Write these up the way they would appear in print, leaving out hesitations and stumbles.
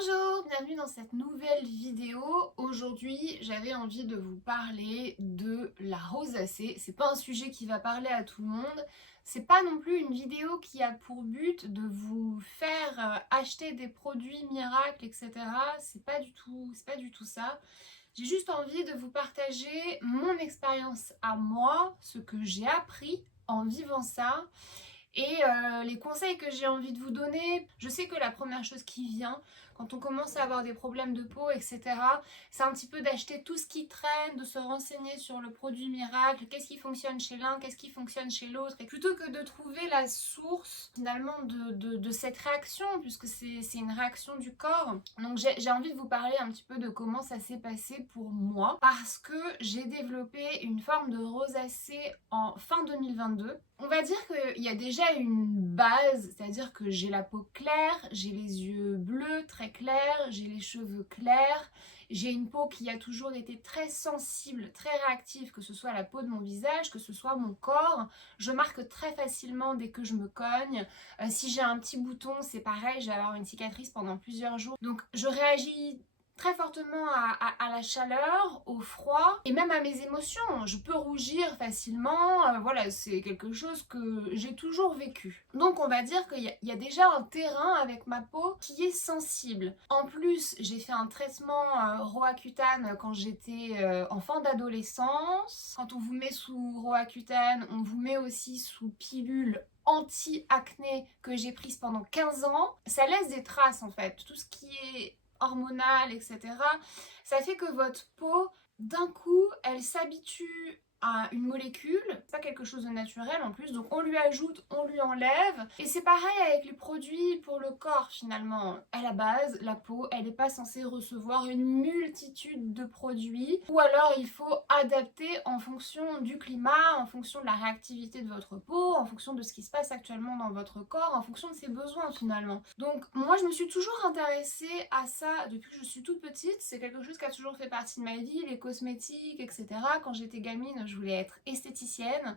Bonjour, bienvenue dans cette nouvelle vidéo. Aujourd'hui, j'avais envie de vous parler de la rosacée. C'est pas un sujet qui va parler à tout le monde. C'est pas non plus une vidéo qui a pour but de vous faire acheter des produits miracles, etc. C'est pas du tout ça. J'ai juste envie de vous partager mon expérience à moi, ce que j'ai appris en vivant ça. Et les conseils que j'ai envie de vous donner, je sais que la première chose qui vient quand on commence à avoir des problèmes de peau, etc., c'est un petit peu d'acheter tout ce qui traîne, de se renseigner sur le produit miracle, qu'est-ce qui fonctionne chez l'un, qu'est-ce qui fonctionne chez l'autre, et plutôt que de trouver la source finalement de cette réaction, puisque c'est une réaction du corps. Donc j'ai envie de vous parler un petit peu de comment ça s'est passé pour moi, parce que j'ai développé une forme de rosacée en fin 2022. On va dire qu'il y a déjà une base, c'est-à-dire que j'ai la peau claire, j'ai les yeux bleus très clairs, j'ai les cheveux clairs, j'ai une peau qui a toujours été très sensible, très réactive, que ce soit la peau de mon visage, que ce soit mon corps. Je marque très facilement dès que je me cogne. Si j'ai un petit bouton, c'est pareil, je vais avoir une cicatrice pendant plusieurs jours. Donc je réagis très fortement à la chaleur, au froid et même à mes émotions. Je peux rougir facilement, voilà, c'est quelque chose que j'ai toujours vécu. Donc on va dire qu'il y a déjà un terrain avec ma peau qui est sensible. En plus, j'ai fait un traitement Roaccutane quand j'étais en fin d'adolescence. Quand on vous met sous Roaccutane, on vous met aussi sous pilule anti-acné que j'ai prise pendant 15 ans. Ça laisse des traces en fait. Tout ce qui est hormonale, etc. Ça fait que votre peau, d'un coup, elle s'habitue à une molécule, c'est pas quelque chose de naturel en plus, donc on lui ajoute, on lui enlève, et c'est pareil avec les produits pour le corps finalement. À la base, la peau, elle n'est pas censée recevoir une multitude de produits, ou alors il faut adapter en fonction du climat, en fonction de la réactivité de votre peau, en fonction de ce qui se passe actuellement dans votre corps, en fonction de ses besoins finalement. Donc moi je me suis toujours intéressée à ça depuis que je suis toute petite, c'est quelque chose qui a toujours fait partie de ma vie, les cosmétiques, etc. Quand j'étais gamine, je voulais être esthéticienne.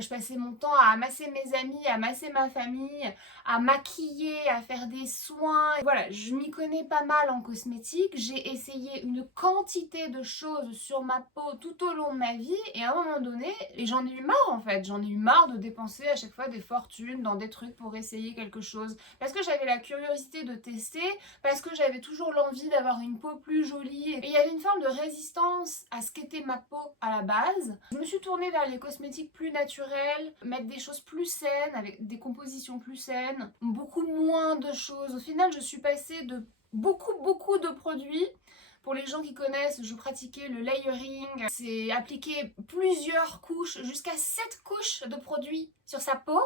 Je passais mon temps à masser mes amis, à masser ma famille, à maquiller, à faire des soins. Et voilà, je m'y connais pas mal en cosmétique. J'ai essayé une quantité de choses sur ma peau tout au long de ma vie et à un moment donné, et j'en ai eu marre en fait. J'en ai eu marre de dépenser à chaque fois des fortunes dans des trucs pour essayer quelque chose. Parce que j'avais la curiosité de tester, parce que j'avais toujours l'envie d'avoir une peau plus jolie. Et il y avait une forme de résistance à ce qu'était ma peau à la base. Je me suis tournée vers les cosmétiques plus naturels, mettre des choses plus saines, avec des compositions plus saines, beaucoup moins de choses. Au final, je suis passée de beaucoup de produits. Pour les gens qui connaissent, je pratiquais le layering. C'est appliquer plusieurs couches, jusqu'à 7 couches de produits sur sa peau.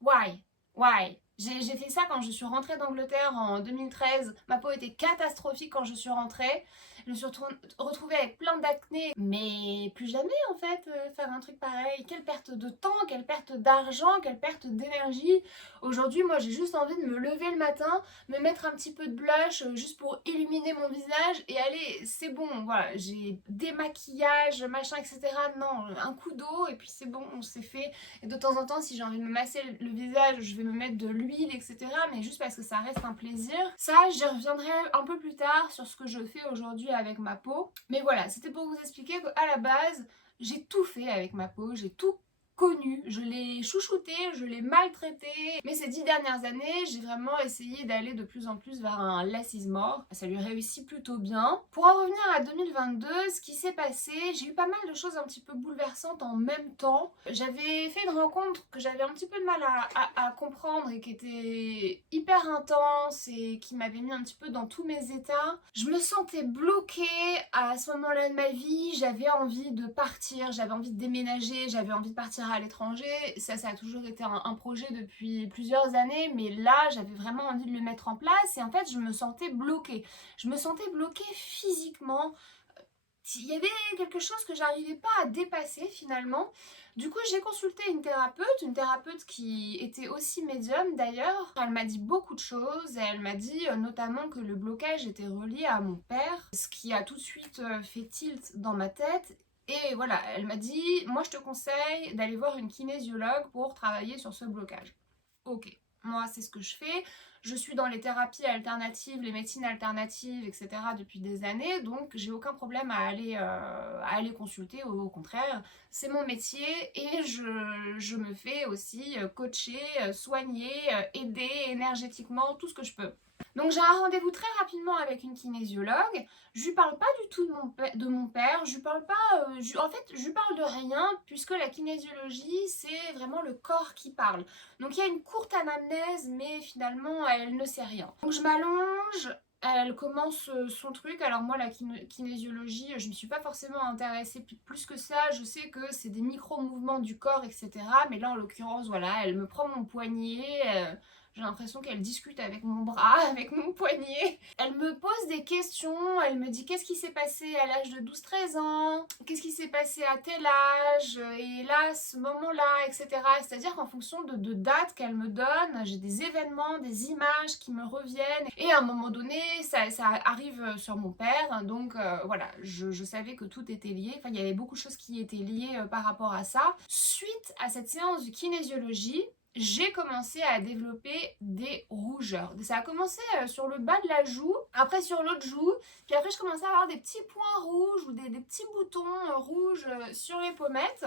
Why? Why? J'ai fait ça quand je suis rentrée d'Angleterre en 2013. Ma peau était catastrophique quand je suis rentrée. Je me suis retrouvée avec plein d'acné. Mais plus jamais en fait faire un truc pareil. Quelle perte de temps, quelle perte d'argent, quelle perte d'énergie. Aujourd'hui, moi j'ai juste envie de me lever le matin, me mettre un petit peu de blush juste pour illuminer mon visage et allez, c'est bon. Voilà, j'ai des maquillages, machin, etc. Non, un coup d'eau et puis c'est bon, on s'est fait. Et de temps en temps, si j'ai envie de me masser le visage, je vais me mettre de l'huile, etc. Mais juste parce que ça reste un plaisir. Ça, j'y reviendrai un peu plus tard sur ce que je fais aujourd'hui avec ma peau. Mais voilà, c'était pour vous expliquer qu'à la base, j'ai tout fait avec ma peau, j'ai tout connu, je l'ai chouchouté, je l'ai maltraité. Mais ces 10 dernières années, j'ai vraiment essayé d'aller de plus en plus vers un less is more. Ça lui réussit plutôt bien. Pour en revenir à 2022, ce qui s'est passé, j'ai eu pas mal de choses un petit peu bouleversantes en même temps. J'avais fait une rencontre que j'avais un petit peu de mal à comprendre et qui était hyper intense et qui m'avait mis un petit peu dans tous mes états. Je me sentais bloquée à ce moment-là de ma vie, j'avais envie de partir, j'avais envie de déménager, j'avais envie de partir à l'étranger. Ça a toujours été un projet depuis plusieurs années, mais là, j'avais vraiment envie de le mettre en place et en fait, je me sentais bloquée. Je me sentais bloquée physiquement. Il y avait quelque chose que j'arrivais pas à dépasser finalement. Du coup, j'ai consulté une thérapeute qui était aussi médium d'ailleurs. Elle m'a dit beaucoup de choses et elle m'a dit notamment que le blocage était relié à mon père, ce qui a tout de suite fait tilt dans ma tête. Et voilà, elle m'a dit, moi je te conseille d'aller voir une kinésiologue pour travailler sur ce blocage. Ok, moi c'est ce que je fais. Je suis dans les thérapies alternatives, les médecines alternatives, etc. depuis des années, donc j'ai aucun problème à aller consulter, au contraire, c'est mon métier et je me fais aussi coacher, soigner, aider énergétiquement, tout ce que je peux. Donc j'ai un rendez-vous très rapidement avec une kinésiologue. Je lui parle pas du tout de mon père, je lui parle pas, en fait je lui parle de rien puisque la kinésiologie c'est vraiment le corps qui parle. Donc il y a une courte anamnèse mais finalement elle ne sait rien. Donc je m'allonge, elle commence son truc. Alors moi la kinésiologie je me suis pas forcément intéressée plus que ça, je sais que c'est des micro-mouvements du corps etc. Mais là en l'occurrence voilà, elle me prend mon poignet, j'ai l'impression qu'elle discute avec mon bras, avec mon poignet. Elle me pose des questions, elle me dit qu'est-ce qui s'est passé à l'âge de 12-13 ans, qu'est-ce qui s'est passé à tel âge, et là, ce moment-là, etc. C'est-à-dire qu'en fonction de dates qu'elle me donne, j'ai des événements, des images qui me reviennent. Et à un moment donné, ça arrive sur mon père, donc voilà, je savais que tout était lié. Enfin, il y avait beaucoup de choses qui étaient liées par rapport à ça. Suite à cette séance de kinésiologie, j'ai commencé à développer des rougeurs. Ça a commencé sur le bas de la joue, après sur l'autre joue, puis après je commençais à avoir des petits points rouges ou des petits boutons rouges sur les pommettes.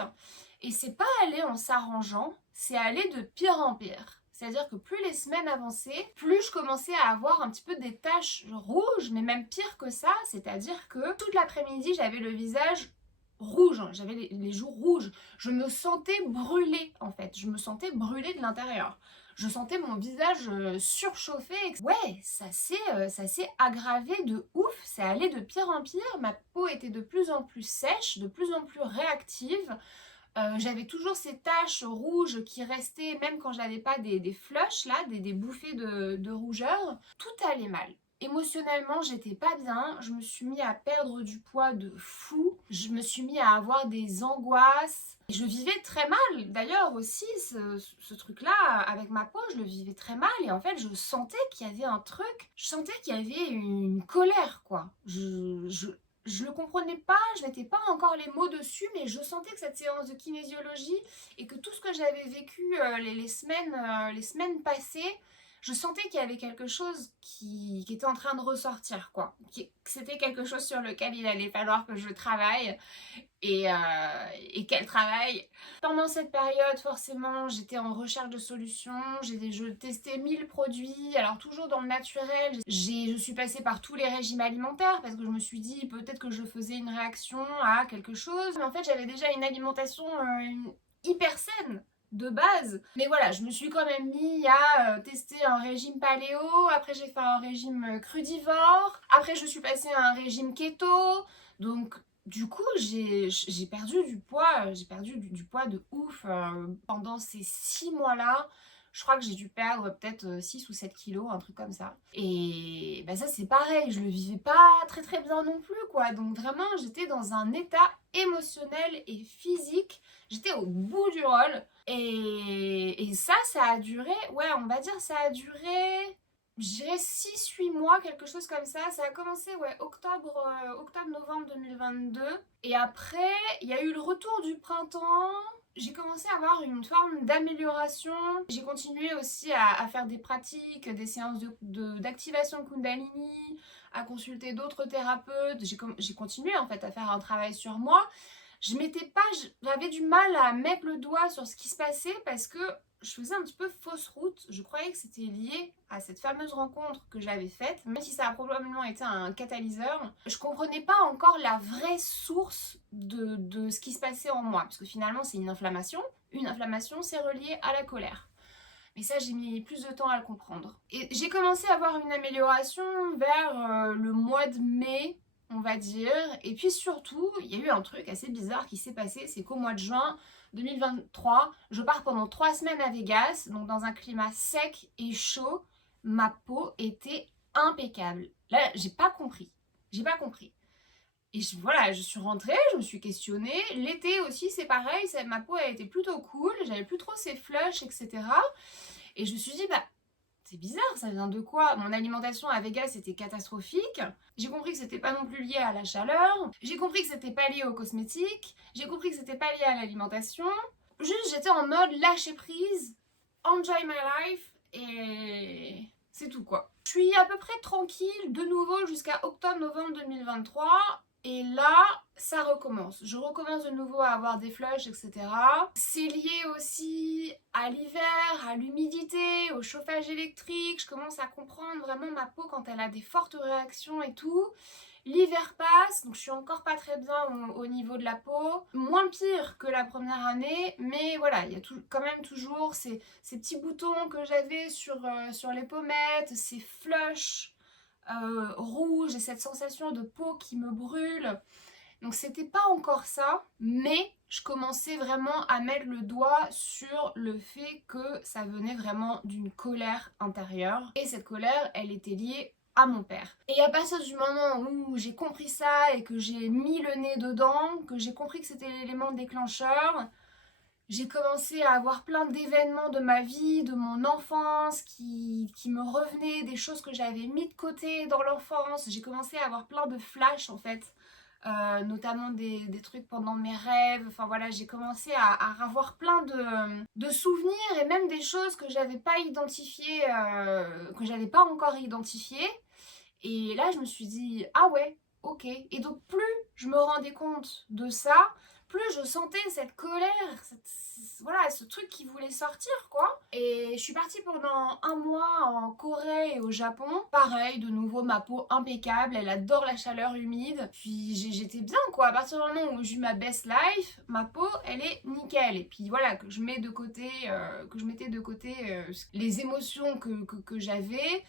Et c'est pas allé en s'arrangeant, c'est allé de pire en pire. C'est-à-dire que plus les semaines avançaient, plus je commençais à avoir un petit peu des taches rouges, mais même pire que ça, c'est-à-dire que toute l'après-midi j'avais le visage rouge, j'avais les joues rouges, je me sentais brûlée en fait, je me sentais brûlée de l'intérieur, je sentais mon visage surchauffé, ouais, ça s'est aggravé de ouf, c'est allé de pire en pire, ma peau était de plus en plus sèche, de plus en plus réactive, j'avais toujours ces taches rouges qui restaient même quand je n'avais pas des flushs là, des bouffées de rougeur, tout allait mal. Émotionnellement, j'étais pas bien, je me suis mis à perdre du poids de fou, je me suis mis à avoir des angoisses. Je vivais très mal, d'ailleurs aussi, ce truc-là, avec ma peau, je le vivais très mal et en fait, je sentais qu'il y avait un truc, je sentais qu'il y avait une colère, quoi. Je le comprenais pas, je mettais pas encore les mots dessus, mais je sentais que cette séance de kinésiologie et que tout ce que j'avais vécu les semaines passées, je sentais qu'il y avait quelque chose qui était en train de ressortir, quoi. Que c'était quelque chose sur lequel il allait falloir que je travaille et qu'elle travaille. Pendant cette période, forcément, j'étais en recherche de solutions, je testais 1000 produits, alors toujours dans le naturel. Je suis passée par tous les régimes alimentaires parce que je me suis dit peut-être que je faisais une réaction à quelque chose. Mais en fait, j'avais déjà une alimentation hyper saine de base. Mais voilà, je me suis quand même mis à tester un régime paléo, après j'ai fait un régime crudivore, après je suis passée à un régime keto, donc du coup j'ai perdu du poids, j'ai perdu du poids de ouf pendant ces 6 mois-là. Je crois que j'ai dû perdre peut-être 6 ou 7 kilos, un truc comme ça. Et bah ça c'est pareil, je le vivais pas très très bien non plus quoi. Donc vraiment j'étais dans un état émotionnel et physique, j'étais au bout du rôle. Et ça a duré, ouais on va dire ça a duré, je dirais 6-8 mois, quelque chose comme ça. Ça a commencé ouais, octobre-novembre 2022. Et après, il y a eu le retour du printemps. J'ai commencé à avoir une forme d'amélioration. J'ai continué aussi à faire des pratiques, des séances d'activation Kundalini, à consulter d'autres thérapeutes. J'ai continué en fait à faire un travail sur moi. J'avais du mal à mettre le doigt sur ce qui se passait parce que je faisais un petit peu fausse route. Je croyais que c'était lié à cette fameuse rencontre que j'avais faite, même si ça a probablement été un catalyseur. Je comprenais pas encore la vraie source de ce qui se passait en moi, parce que finalement c'est une inflammation. Une inflammation, c'est relié à la colère. Mais ça, j'ai mis plus de temps à le comprendre. Et j'ai commencé à avoir une amélioration vers le mois de mai, on va dire. Et puis surtout, il y a eu un truc assez bizarre qui s'est passé, c'est qu'au mois de juin 2023, je pars pendant 3 semaines à Vegas, donc dans un climat sec et chaud. Ma peau était impeccable. Là, j'ai pas compris. J'ai pas compris. Et voilà, je suis rentrée, je me suis questionnée. L'été aussi, c'est pareil, ma peau a été plutôt cool, j'avais plus trop ces flushs, etc. Et je me suis dit, bah, c'est bizarre, ça vient de quoi? Mon alimentation à Vegas était catastrophique. J'ai compris que c'était pas non plus lié à la chaleur. J'ai compris que c'était pas lié aux cosmétiques. J'ai compris que c'était pas lié à l'alimentation. Juste, j'étais en mode lâcher prise, enjoy my life. Et C'est tout quoi. Je suis à peu près tranquille de nouveau jusqu'à octobre-novembre 2023. Et là, ça recommence. Je recommence de nouveau à avoir des flushs, etc. C'est lié aussi à l'hiver, à l'humidité, au chauffage électrique. Je commence à comprendre vraiment ma peau quand elle a des fortes réactions et tout. L'hiver passe, donc je suis encore pas très bien au niveau de la peau. Moins pire que la première année, mais voilà, il y a quand même toujours ces petits boutons que j'avais sur les pommettes, ces flushs rouges et cette sensation de peau qui me brûle. Donc c'était pas encore ça, mais je commençais vraiment à mettre le doigt sur le fait que ça venait vraiment d'une colère intérieure. Et cette colère, elle était liée à mon père. Et à partir du moment où j'ai compris ça et que j'ai mis le nez dedans, que j'ai compris que c'était l'élément déclencheur, j'ai commencé à avoir plein d'événements de ma vie, de mon enfance qui me revenaient, des choses que j'avais mis de côté dans l'enfance. J'ai commencé à avoir plein de flashs en fait, notamment des trucs pendant mes rêves. Enfin voilà, j'ai commencé à avoir plein de souvenirs et même des choses que j'avais pas identifiées, que j'avais pas encore identifiées. Et là, je me suis dit, ah ouais, ok. Et donc, plus je me rendais compte de ça, plus je sentais cette colère, voilà, ce truc qui voulait sortir, quoi. Et je suis partie pendant un mois en Corée et au Japon. Pareil, de nouveau, ma peau impeccable, elle adore la chaleur humide. Puis j'étais bien, quoi. À partir du moment où j'ai eu ma best life, ma peau, elle est nickel. Et puis voilà, que je mettais de côté les émotions que j'avais.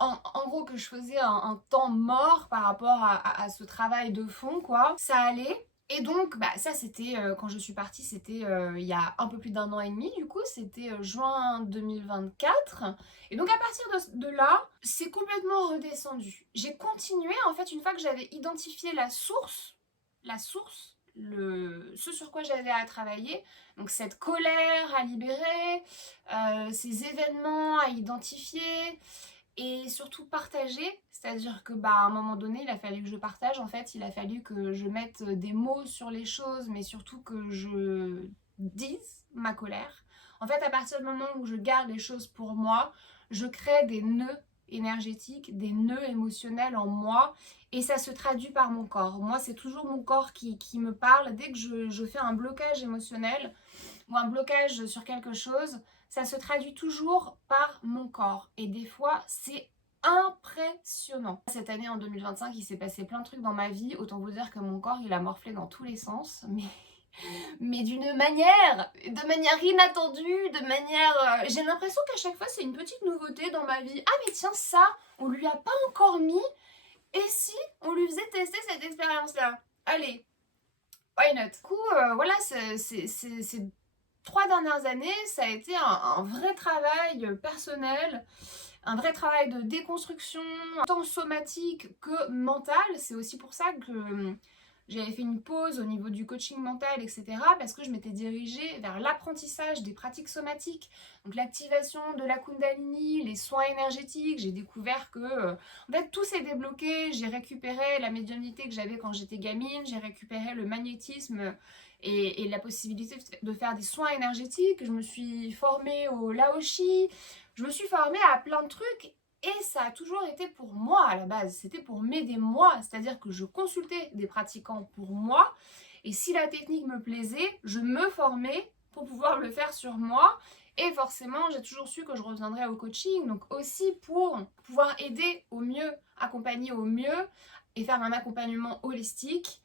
En gros, que je faisais un temps mort par rapport à ce travail de fond, quoi. Ça allait. Et donc, bah, ça c'était, quand je suis partie, c'était il y a un peu plus d'un an et demi, du coup, c'était juin 2024. Et donc à partir de là, c'est complètement redescendu. J'ai continué, en fait, une fois que j'avais identifié ce sur quoi j'avais à travailler, donc cette colère à libérer, ces événements à identifier, et surtout partager, c'est-à-dire que à un moment donné il a fallu que je partage, en fait il a fallu que je mette des mots sur les choses, mais surtout que je dise ma colère. En fait, à partir du moment où je garde les choses pour moi, je crée des nœuds énergétiques, des nœuds émotionnels en moi, et ça se traduit par mon corps. Moi, c'est toujours mon corps qui me parle. Dès que je fais un blocage émotionnel ou un blocage sur quelque chose, ça se traduit toujours par mon corps. Et des fois, c'est impressionnant. Cette année, en 2025, il s'est passé plein de trucs dans ma vie. Autant vous dire que mon corps, il a morflé dans tous les sens. Mais d'une manière inattendue, de manière... J'ai l'impression qu'à chaque fois, c'est une petite nouveauté dans ma vie. Ah mais tiens, ça, on lui a pas encore mis. Et si on lui faisait tester cette expérience-là? Allez, why not? Du coup, voilà, c'est 3 dernières années, ça a été un vrai travail personnel, un vrai travail de déconstruction, tant somatique que mental. C'est aussi pour ça que j'avais fait une pause au niveau du coaching mental, etc. Parce que je m'étais dirigée vers l'apprentissage des pratiques somatiques, donc l'activation de la Kundalini, les soins énergétiques. J'ai découvert que en fait, tout s'est débloqué. J'ai récupéré la médiumnité que j'avais quand j'étais gamine, j'ai récupéré le magnétisme et la possibilité de faire des soins énergétiques. Je me suis formée au Laoshi, je me suis formée à plein de trucs. Et ça a toujours été pour moi à la base, c'était pour m'aider moi, c'est-à-dire que je consultais des pratiquants pour moi, et si la technique me plaisait, je me formais pour pouvoir le faire sur moi, et forcément j'ai toujours su que je reviendrais au coaching, donc aussi pour pouvoir aider au mieux, accompagner au mieux, et faire un accompagnement holistique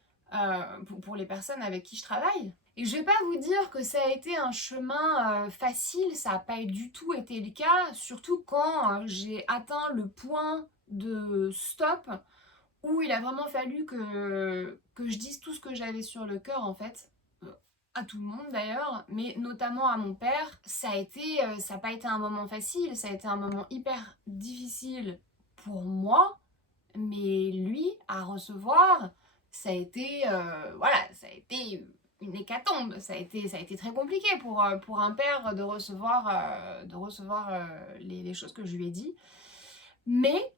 pour les personnes avec qui je travaille. Et je vais pas vous dire que ça a été un chemin facile, ça n'a pas du tout été le cas, surtout quand j'ai atteint le point de stop où il a vraiment fallu que je dise tout ce que j'avais sur le cœur, en fait, à tout le monde d'ailleurs, mais notamment à mon père. Ça n'a pas été un moment facile, ça a été un moment hyper difficile pour moi, mais lui, à recevoir, ça a été, voilà, ça a été une hécatombe. Ça a été très compliqué pour un père de recevoir les choses que je lui ai dit. Mais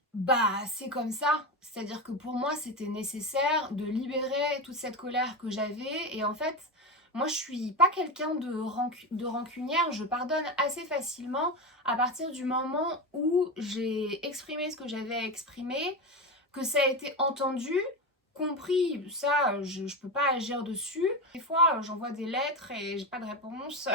c'est comme ça. C'est-à-dire que pour moi, c'était nécessaire de libérer toute cette colère que j'avais. Et en fait, Moi, je suis pas quelqu'un de rancunière, je pardonne assez facilement à partir du moment où j'ai exprimé ce que j'avais à exprimer, que ça a été entendu, compris, ça, je peux pas agir dessus. Des fois, j'envoie des lettres et j'ai pas de réponse.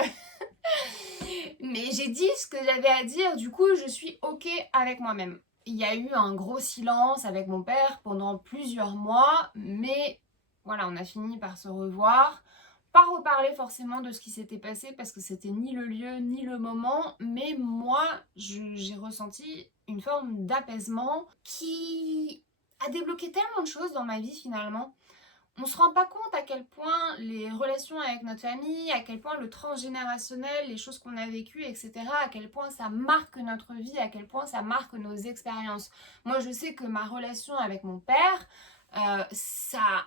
Mais j'ai dit ce que j'avais à dire, du coup, je suis ok avec moi-même. Il y a eu un gros silence avec mon père pendant plusieurs mois, mais voilà, on a fini par se revoir. Pas reparler forcément de ce qui s'était passé parce que c'était ni le lieu ni le moment, mais moi, j'ai ressenti une forme d'apaisement qui a débloqué tellement de choses dans ma vie finalement. On se rend pas compte à quel point les relations avec notre famille, à quel point le transgénérationnel, les choses qu'on a vécues, etc., à quel point ça marque notre vie, à quel point ça marque nos expériences. Moi, je sais que ma relation avec mon père, ça a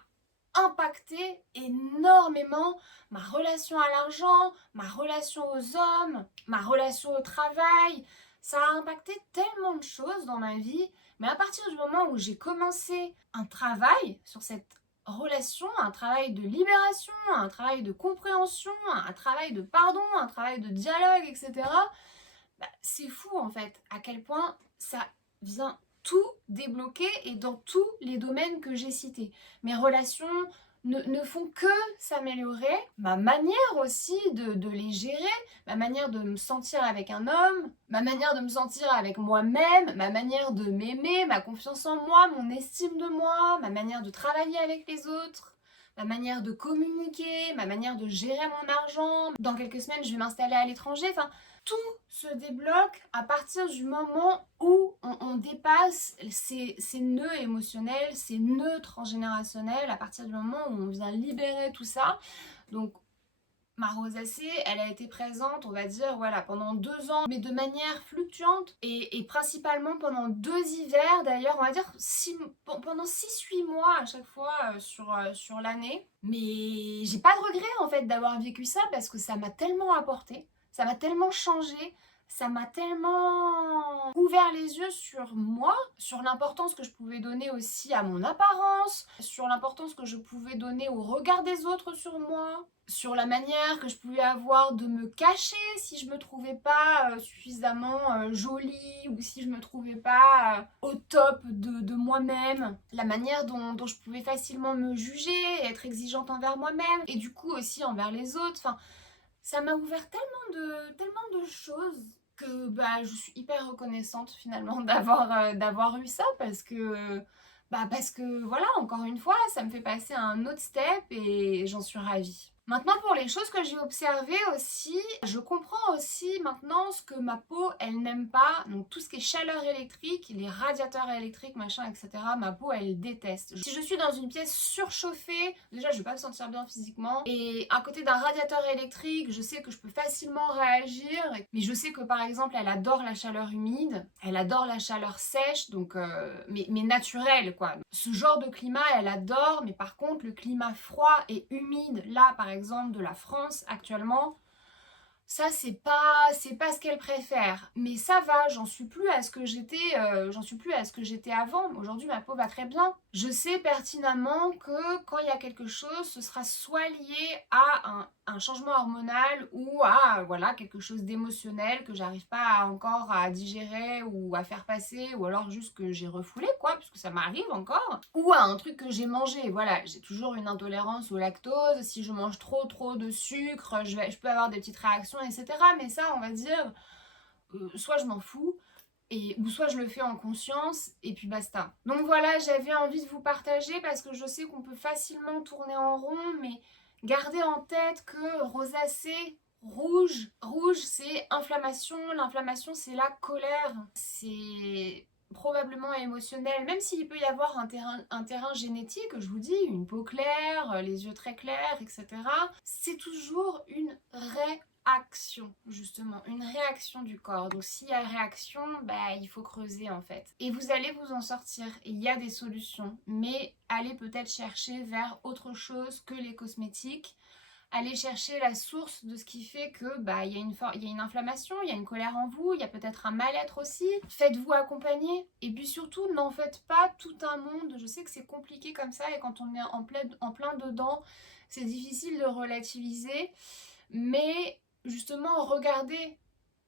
impacté énormément ma relation à l'argent, ma relation aux hommes, ma relation au travail. Ça a impacté tellement de choses dans ma vie, mais à partir du moment où j'ai commencé un travail sur cette relation, un travail de libération, un travail de compréhension, un travail de pardon, un travail de dialogue, etc. C'est fou en fait à quel point ça vient tout débloquer et dans tous les domaines que j'ai cités. Mes relations ne font que s'améliorer. Ma manière aussi de les gérer, ma manière de me sentir avec un homme, ma manière de me sentir avec moi-même, ma manière de m'aimer, ma confiance en moi, mon estime de moi, ma manière de travailler avec les autres, ma manière de communiquer, ma manière de gérer mon argent. Dans quelques semaines, je vais m'installer à l'étranger. Enfin, tout se débloque à partir du moment où on dépasse ces nœuds émotionnels, ces nœuds transgénérationnels, à partir du moment où on vient libérer tout ça. Donc, ma rosacée, elle a été présente, on va dire, voilà, pendant 2 ans, mais de manière fluctuante et principalement pendant 2 hivers, d'ailleurs, on va dire pendant 6-8 mois à chaque fois sur l'année. Mais j'ai pas de regret en fait d'avoir vécu ça parce que ça m'a tellement apporté, ça m'a tellement changé, ça m'a tellement ouvert les yeux sur moi, sur l'importance que je pouvais donner aussi à mon apparence, sur l'importance que je pouvais donner au regard des autres sur moi, sur la manière que je pouvais avoir de me cacher si je me trouvais pas suffisamment jolie ou si je me trouvais pas au top de moi-même, la manière dont je pouvais facilement me juger, être exigeante envers moi-même et du coup aussi envers les autres. Enfin, ça m'a ouvert tellement de choses que je suis hyper reconnaissante finalement d'avoir eu ça parce que voilà, encore une fois, ça me fait passer à un autre step et j'en suis ravie. Maintenant, pour les choses que j'ai observées aussi, je comprends aussi maintenant ce que ma peau, elle n'aime pas. Donc tout ce qui est chaleur électrique, les radiateurs électriques, machin, etc. Ma peau, elle déteste. Si je suis dans une pièce surchauffée, déjà, je vais pas me sentir bien physiquement. Et à côté d'un radiateur électrique, je sais que je peux facilement réagir. Mais je sais que par exemple, elle adore la chaleur humide, elle adore la chaleur sèche, donc mais naturelle, quoi. Ce genre de climat, elle adore, mais par contre, le climat froid et humide, là, par exemple, de la France actuellement, ça, c'est pas ce qu'elle préfère. Mais ça va, j'en suis plus à ce que j'étais avant. Aujourd'hui, ma peau va très bien. Je sais pertinemment que quand il y a quelque chose, ce sera soit lié à un changement hormonal ou à voilà, quelque chose d'émotionnel que j'arrive pas encore à digérer ou à faire passer, ou alors juste que j'ai refoulé, quoi, puisque ça m'arrive encore, ou à un truc que j'ai mangé. Voilà, j'ai toujours une intolérance au lactose. Si je mange trop de sucre, je peux avoir des petites réactions, etc. Mais ça, on va dire, soit je m'en fous, ou soit je le fais en conscience et puis basta. Donc voilà, j'avais envie de vous partager parce que je sais qu'on peut facilement tourner en rond, mais gardez en tête que rosacée, rouge c'est inflammation, l'inflammation c'est la colère, c'est probablement émotionnel, même s'il peut y avoir un terrain génétique, je vous dis, une peau claire, les yeux très clairs, etc. C'est toujours une réaction, justement, une réaction du corps. Donc s'il y a réaction, il faut creuser en fait. Et vous allez vous en sortir, il y a des solutions, mais allez peut-être chercher vers autre chose que les cosmétiques. aller chercher la source de ce qui fait que bah, il y a une inflammation, il y a une colère en vous, il y a peut-être un mal-être aussi. Faites-vous accompagner et puis surtout n'en faites pas tout un monde. Je sais que c'est compliqué comme ça et quand on est en plein dedans, c'est difficile de relativiser, mais justement regardez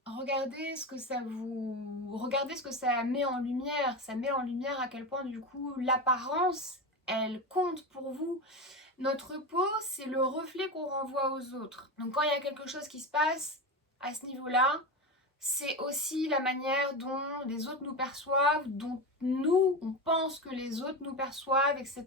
ce que regardez ce que ça met en lumière. Ça met en lumière à quel point du coup l'apparence, elle compte pour vous. Notre peau, c'est le reflet qu'on renvoie aux autres. Donc quand il y a quelque chose qui se passe à ce niveau-là, c'est aussi la manière dont les autres nous perçoivent, dont nous, on pense que les autres nous perçoivent, etc.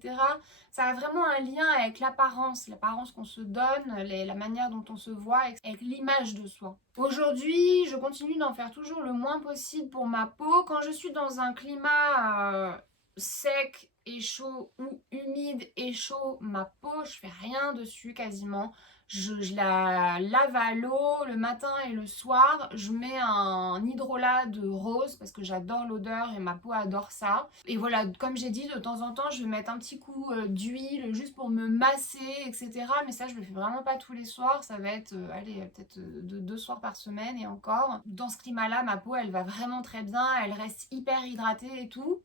Ça a vraiment un lien avec l'apparence qu'on se donne, la manière dont on se voit, avec l'image de soi. Aujourd'hui, je continue d'en faire toujours le moins possible pour ma peau. Quand je suis dans un climat sec et chaud ou humide et chaud, ma peau, je fais rien dessus quasiment. Je la lave à l'eau le matin et le soir. Je mets un hydrolat de rose parce que j'adore l'odeur et ma peau adore ça. Et voilà, comme j'ai dit, de temps en temps, je vais mettre un petit coup d'huile juste pour me masser, etc. Mais ça, je le fais vraiment pas tous les soirs. Ça va être, allez, peut-être 2 soirs par semaine et encore. Dans ce climat-là, ma peau, elle va vraiment très bien. Elle reste hyper hydratée et tout.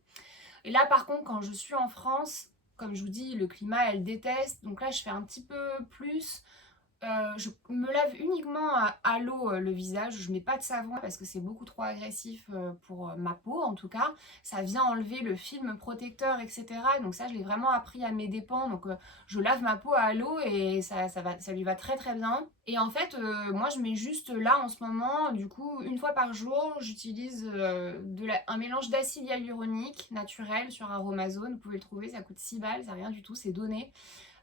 Et là, par contre, quand je suis en France, comme je vous dis, le climat, elle déteste. Donc là, je fais un petit peu plus. Je me lave uniquement à l'eau le visage, je mets pas de savon parce que c'est beaucoup trop agressif pour ma peau en tout cas. Ça vient enlever le film protecteur, etc. Donc ça, je l'ai vraiment appris à mes dépens. Donc je lave ma peau à l'eau et ça lui va très très bien. Et en fait, moi je mets juste là en ce moment, du coup, une fois par jour, j'utilise un mélange d'acide hyaluronique naturel sur Aromazone. Vous pouvez le trouver, ça coûte 6 balles, c'est rien du tout, c'est donné.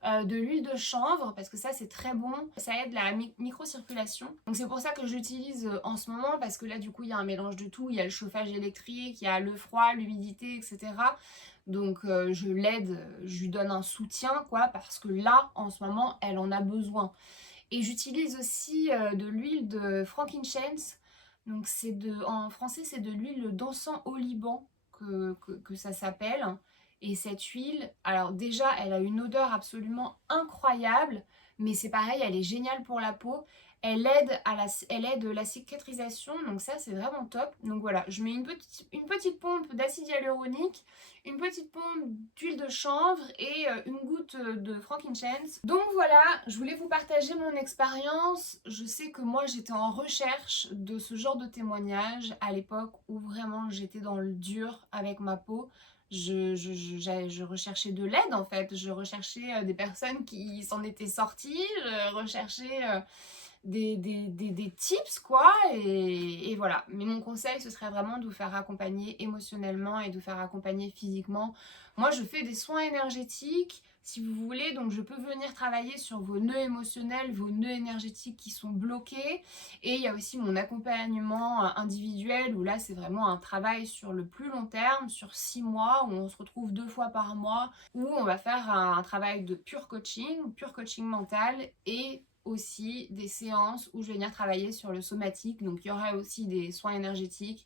De l'huile de chanvre parce que ça c'est très bon, ça aide la microcirculation, donc c'est pour ça que j'utilise en ce moment, parce que là du coup il y a un mélange de tout, il y a le chauffage électrique, il y a le froid, l'humidité, etc. Donc je l'aide, je lui donne un soutien quoi, parce que là en ce moment elle en a besoin. Et j'utilise aussi de l'huile de frankincense, donc en français c'est de l'huile d'encens au Liban que ça s'appelle. Et cette huile, alors déjà, elle a une odeur absolument incroyable, mais c'est pareil, elle est géniale pour la peau. Elle aide la cicatrisation, donc ça c'est vraiment top. Donc voilà, je mets une petite pompe d'acide hyaluronique, une petite pompe d'huile de chanvre et une goutte de frankincense. Donc voilà, je voulais vous partager mon expérience. Je sais que moi j'étais en recherche de ce genre de témoignage à l'époque où vraiment j'étais dans le dur avec ma peau. Je recherchais de l'aide en fait, je recherchais des personnes qui s'en étaient sorties, je recherchais des tips quoi, et voilà. Mais mon conseil ce serait vraiment de vous faire accompagner émotionnellement et de vous faire accompagner physiquement. Moi je fais des soins énergétiques si vous voulez, donc je peux venir travailler sur vos nœuds émotionnels, vos nœuds énergétiques qui sont bloqués. Et il y a aussi mon accompagnement individuel où là c'est vraiment un travail sur le plus long terme, sur 6 mois, où on se retrouve 2 fois par mois, où on va faire un travail de pur coaching mental, et aussi des séances où je vais venir travailler sur le somatique. Donc il y aura aussi des soins énergétiques,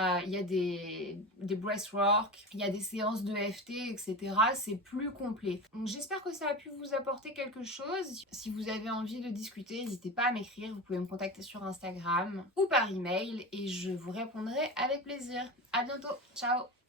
il y a des breathwork, il y a des séances de FT, etc. C'est plus complet. Donc j'espère que ça a pu vous apporter quelque chose. Si vous avez envie de discuter, n'hésitez pas à m'écrire. Vous pouvez me contacter sur Instagram ou par email et je vous répondrai avec plaisir. À bientôt, ciao!